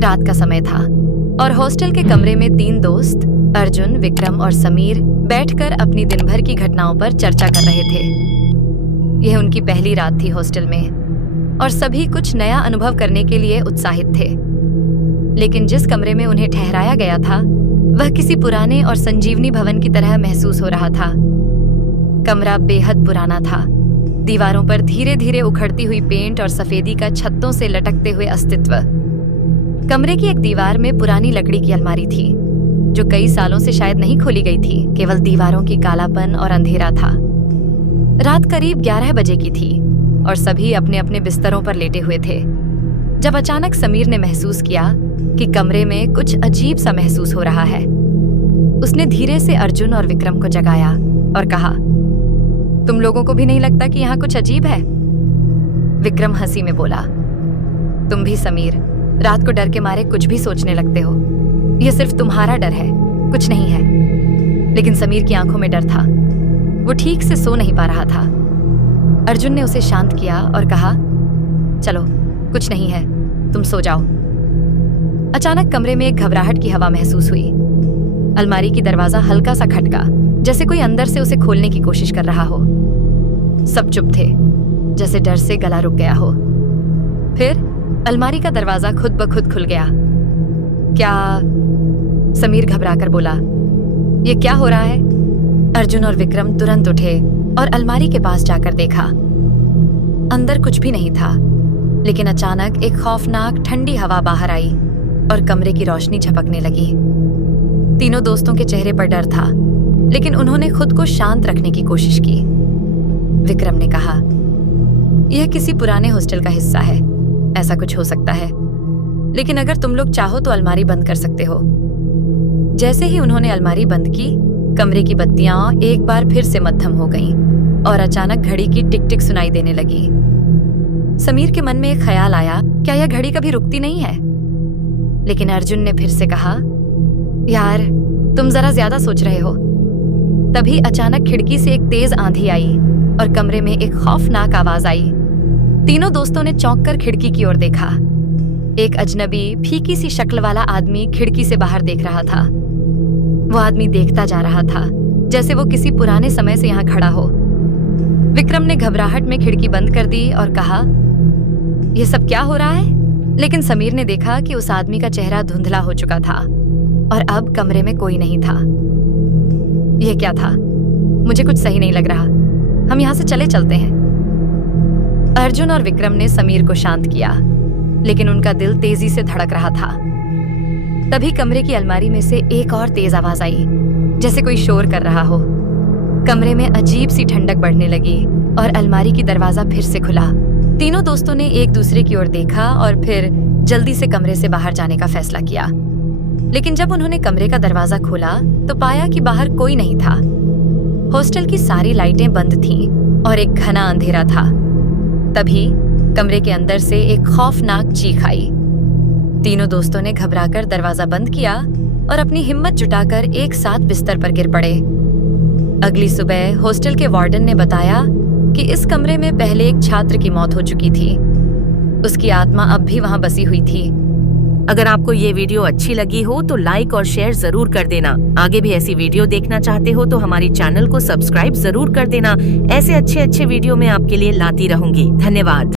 रात का समय था और हॉस्टल के कमरे में 3 दोस्त अर्जुन, विक्रम और समीर बैठकर अपनी दिन भर की घटनाओं पर चर्चा कर रहे थे। यह उनकी पहली रात थी हॉस्टल में और सभी कुछ नया अनुभव करने के लिए उत्साहित थे। लेकिन जिस कमरे में उन्हें ठहराया गया था वह किसी पुराने और संजीवनी भवन की तरह महसूस हो रहा था। कमरा बेहद पुराना था। दीवारों पर धीरे धीरे उखड़ती हुई पेंट और सफेदी का छत्तों से लटकते हुए अस्तित्व। कमरे की एक दीवार में पुरानी लकड़ी की अलमारी थी जो कई सालों से शायद नहीं खोली गई थी। केवल दीवारों की कालापन और अंधेरा था। रात करीब 11 बजे की थी और सभी अपने अपने बिस्तरों पर लेटे हुए थे जब अचानक समीर ने महसूस किया कि कमरे में कुछ अजीब सा महसूस हो रहा है। उसने धीरे से अर्जुन और विक्रम को जगाया और कहा, तुम लोगों को भी नहीं लगता कि यहाँ कुछ अजीब है? विक्रम हंसी में बोला, तुम भी समीर, रात को डर के मारे कुछ भी सोचने लगते हो। यह सिर्फ तुम्हारा डर है, कुछ नहीं है। लेकिन समीर की आंखों में डर था। वो ठीक से सो नहीं पा रहा था। अर्जुन ने उसे शांत किया और कहा, चलो कुछ नहीं है, तुम सो जाओ। अचानक कमरे में एक घबराहट की हवा महसूस हुई। अलमारी की दरवाजा हल्का सा खटका, जैसे कोई अंदर से उसे खोलने की कोशिश कर रहा हो। सब चुप थे, जैसे डर से गला रुक गया हो। फिर अलमारी का दरवाजा खुद ब खुद खुल गया। क्या? समीर घबराकर बोला, ये क्या हो रहा है? अर्जुन और विक्रम तुरंत उठे और अलमारी के पास जाकर देखा। अंदर कुछ भी नहीं था, लेकिन अचानक एक खौफनाक ठंडी हवा बाहर आई और कमरे की रोशनी झपकने लगी। तीनों दोस्तों के चेहरे पर डर था, लेकिन उन्होंने खुद को शांत रखने की कोशिश की। विक्रम ने कहा, यह किसी पुराने हॉस्टल का हिस्सा है, ऐसा कुछ हो सकता है। लेकिन अगर तुम लोग चाहो तो अलमारी बंद कर सकते हो। जैसे ही उन्होंने अलमारी बंद की, कमरे की बत्तियां एक बार फिर से मद्धम हो गईं और अचानक घड़ी की टिक टिक सुनाई देने लगी। समीर के मन में एक ख्याल आया, क्या यह घड़ी कभी रुकती नहीं है? लेकिन अर्जुन ने फिर से कहा, यार तुम जरा ज्यादा सोच रहे हो। तभी अचानक खिड़की से एक तेज आंधी आई और कमरे में एक खौफनाक आवाज आई। तीनों दोस्तों ने चौंक कर खिड़की की ओर देखा। एक अजनबी फीकी सी शक्ल वाला आदमी खिड़की से बाहर देख रहा था। वो आदमी देखता जा रहा था जैसे वो किसी पुराने समय से यहाँ खड़ा हो। विक्रम ने घबराहट में खिड़की बंद कर दी और कहा, यह सब क्या हो रहा है? लेकिन समीर ने देखा कि उस आदमी का चेहरा धुंधला हो चुका था और अब कमरे में कोई नहीं था। यह क्या था? मुझे कुछ सही नहीं लग रहा। हम यहाँ से चलते हैं। अर्जुन और विक्रम ने समीर को शांत किया, लेकिन उनका दिल तेजी से धड़क रहा था। तभी कमरे की अलमारी में से एक और तेज आवाज आई, जैसे कोई शोर कर रहा हो। कमरे में अजीब सी ठंडक बढ़ने लगी और अलमारी की दरवाजा फिर से खुला। तीनों दोस्तों ने एक दूसरे की ओर देखा और फिर जल्दी से कमरे से बाहर जाने का फैसला किया। लेकिन जब उन्होंने कमरे का दरवाजा खोला तो पाया कि बाहर कोई नहीं था। हॉस्टल की सारी लाइटें बंद थीं और एक घना अंधेरा था। तभी कमरे के अंदर से एक खौफनाक चीख आई। तीनों दोस्तों ने घबराकर दरवाजा बंद किया और अपनी हिम्मत जुटाकर एक साथ बिस्तर पर गिर पड़े। अगली सुबह हॉस्टल के वार्डन ने बताया कि इस कमरे में पहले एक छात्र की मौत हो चुकी थी। उसकी आत्मा अब भी वहां बसी हुई थी। अगर आपको ये वीडियो अच्छी लगी हो तो लाइक और शेयर जरूर कर देना। आगे भी ऐसी वीडियो देखना चाहते हो तो हमारी चैनल को सब्सक्राइब जरूर कर देना। ऐसे अच्छे वीडियो मैं आपके लिए लाती रहूंगी। धन्यवाद।